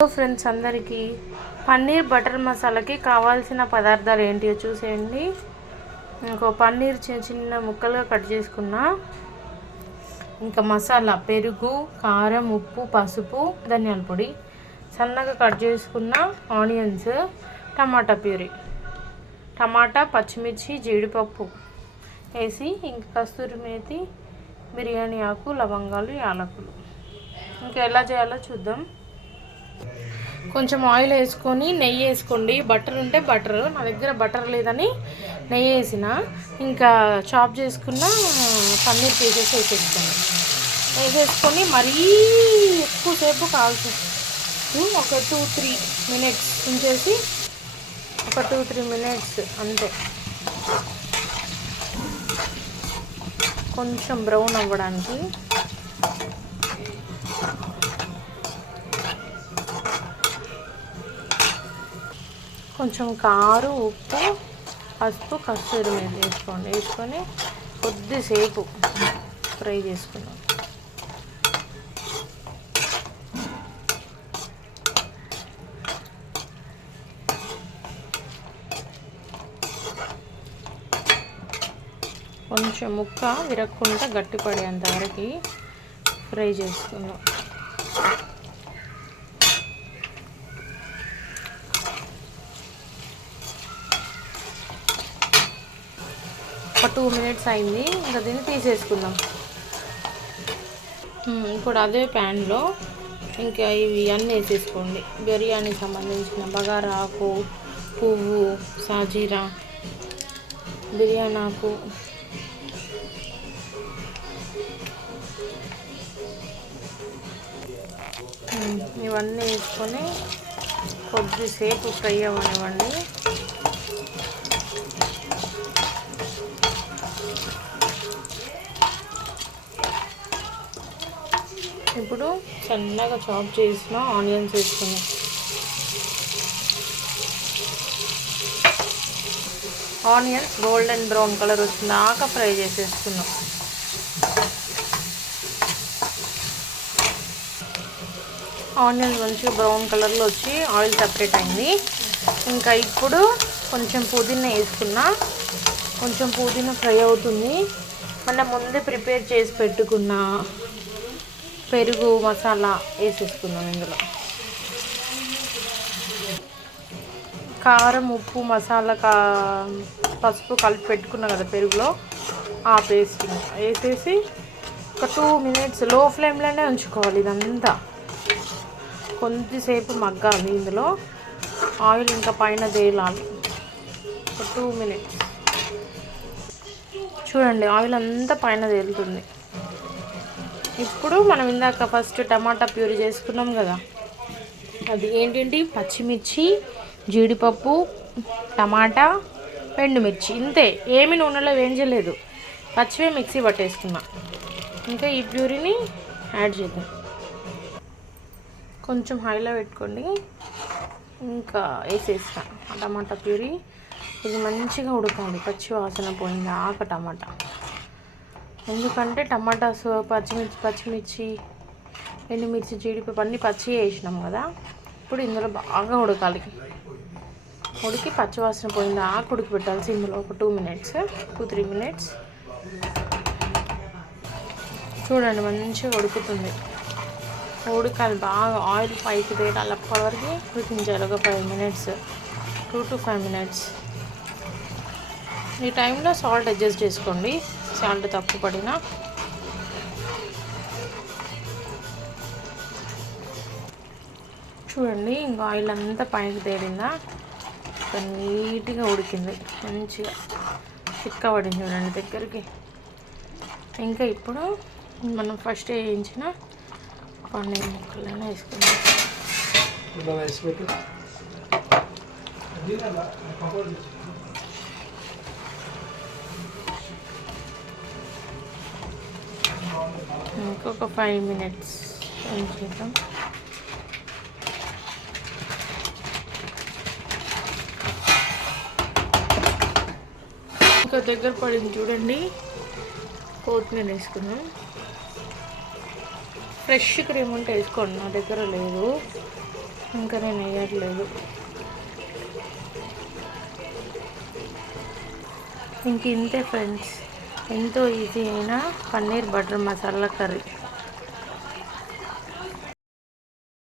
Hello friends, అందరికీ paneer butter మసాలాకి కావాల్సిన పదార్థాలు ఏంటియో చూసేయండి. ఇంకో పన్నీర్ చిన్న చిన్న ముక్కలుగా కట్ చేసుకున్నా. ఇంకా మసాలా పెరుగు, కారం, ఉప్పు, పసుపు, ధనియాల పొడి, సన్నగా కట్ చేసుకున్న ఆనియన్స్, టమాటా ప్యూరీ, టమాటా, పచ్చిమిర్చి, జీడిపప్పు వేసి ఇంకా కస్తూరి మేతి, బిర్యానీ ఆకు, లవంగాలు, యాలకులు. ఇంకా ఎలా చేయాలో చూద్దాం. కొంచెం ఆయిల్ వేసుకొని నెయ్యి వేసుకోండి. బటర్ ఉంటే బటర్, నా దగ్గర బటర్ లేదని నెయ్యి వేసిన. ఇంకా చాప్ చేసుకున్న పన్నీర్ పీసెస్ వేసేసుకొని మరీ ఎక్కువసేపు కాల్చు. ఒక 2-3 మినిట్స్ ఉంచేసి ఒక 2-3 మినిట్స్ అంతే, కొంచెం బ్రౌన్ అవ్వడానికి. కొంచెం కారం, ఉప్పు, పసుపు, కస్తూరి మేతి వేసుకొని కొద్దిసేపు ఫ్రై చేసుకున్నాం. కొంచెం ముక్క విరక్కుండా గట్టిపడేంత వరకు ఫ్రై చేసుకుందాం. ఒక 2 మినిట్స్ అయింది. ఇంకా దీన్ని తీసేసుకుందాం. ఇప్పుడు అదే ప్యాన్లో ఇంకా ఇవి అన్నీ వేసేసుకోండి. బిర్యానీకి సంబంధించిన బగారా ఆకు, పువ్వు, సాజీరా, బిర్యానీ ఆకు, ఇవన్నీ వేసుకొని కొద్దిసేపు ఫ్రై అవ్వనివ్వండి. ఇప్పుడు సన్నగా చాప్ చేసిన ఆనియన్స్ వేసుకున్నాం. ఆనియన్స్ గోల్డెన్ బ్రౌన్ కలర్ వచ్చినాక ఫ్రై చేసేసుకున్నాం. ఆనియన్స్ మంచిగా బ్రౌన్ కలర్లో వచ్చి ఆయిల్ సపరేట్ అయింది. ఇంకా ఇప్పుడు కొంచెం పుదీనా వేసుకున్నా. కొంచెం పుదీనా ఫ్రై అవుతుంది. మనం ముందే ప్రిపేర్ చేసి పెట్టుకున్న పెరుగు మసాలా వేసేసుకుందాం. ఇందులో కారం, ఉప్పు, మసాలా, పసుపు కలిపి పెట్టుకున్నాం కదా పెరుగులో, ఆ పేస్ట్ వేసేసి ఒక 2 మినిట్స్ లో ఫ్లేమ్లోనే ఉంచుకోవాలి. ఇదంతా కొద్దిసేపు మగ్గాలి. ఇందులో ఆయిల్ ఇంకా పైన తేలాలి. ఒక 2 మినిట్స్ చూడండి, ఆయిల్ అంతా పైన తేలుతుంది. ఇప్పుడు మనం ఇందాక ఫస్ట్ టమాటా ప్యూరీ చేసుకున్నాం కదా, అది ఏంటంటే పచ్చిమిర్చి, జీడిపప్పు, టమాటా, ఎండుమిర్చి, ఇంతే. ఏమి నూనెలో వేయించలేదు, పచ్చివే మిక్సీ పట్టేసుకున్నా. ఇంకా ఈ ప్యూరీని యాడ్ చేద్దాం. కొంచెం హైలో పెట్టుకోండి. ఇంకా వేసేస్తా ఆ టమాటా ప్యూరీ. ఇది మంచిగా ఉడకాలి, పచ్చి వాసన పోయింది ఆక టమాటా. ఎందుకంటే టమాటాస్, పచ్చిమిర్చి, ఎండుమిర్చి, జీడిపప్పు అన్నీ పచ్చి వేసినాం కదా. ఇప్పుడు ఇందులో బాగా ఉడకాలి. ఉడికి పచ్చివాసన పోయింది ఆకు ఉడికి పెట్టాల్సి. ఇందులో ఒక 2 మినిట్స్, 2-3 మినిట్స్ చూడండి, మంచిగా ఉడుకుతుంది. ఉడకాలి బాగా, ఆయిల్ పైకి తేడాలి. అప్పటి వరకు ఉడికించాలి. ఒక 5 మినిట్స్, 2-5 మినిట్స్. ఈ టైంలో సాల్ట్ అడ్జస్ట్ చేసుకోండి. సాల్ట్ తక్కువ పడినా. చూడండి, ఇంకా ఆయిల్ అంతా పైకి తేలిందా, నీట్గా ఉడికింది, మంచిగా చిక్కబడింది చూడండి దగ్గరికి. ఇంకా ఇప్పుడు మనం ఫస్ట్ వేయించిన పన్నీర్ ముక్కలను వేసుకుందాం. ఇంకొక 5 మినిట్స్ ఉంచుతాం. ఇంకా దగ్గర పడింది చూడండి. కొత్తిమీర వేసుకున్నాం. ఫ్రెష్ క్రీమ్ ఉంటే వేసుకోండి, నా దగ్గర లేదు. ఇంకా నేను వేయట్లేదు. ఇంక ఇంతే ఫ్రెండ్స్, ఎంతో ఈజీ అయిన పన్నీర్ బటర్ మసాలా కర్రీ.